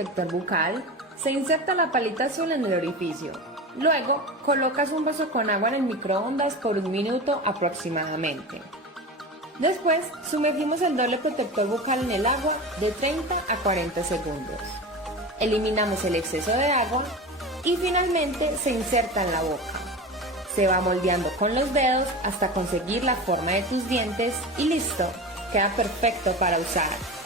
protector bucal, se inserta la palita azul en el orificio. Luego, colocas un vaso con agua en el microondas por 1 minuto aproximadamente. Después, sumergimos el doble protector bucal en el agua de 30 a 40 segundos. Eliminamos el exceso de agua y finalmente se inserta en la boca. Se va moldeando con los dedos hasta conseguir la forma de tus dientes y listo, queda perfecto para usar.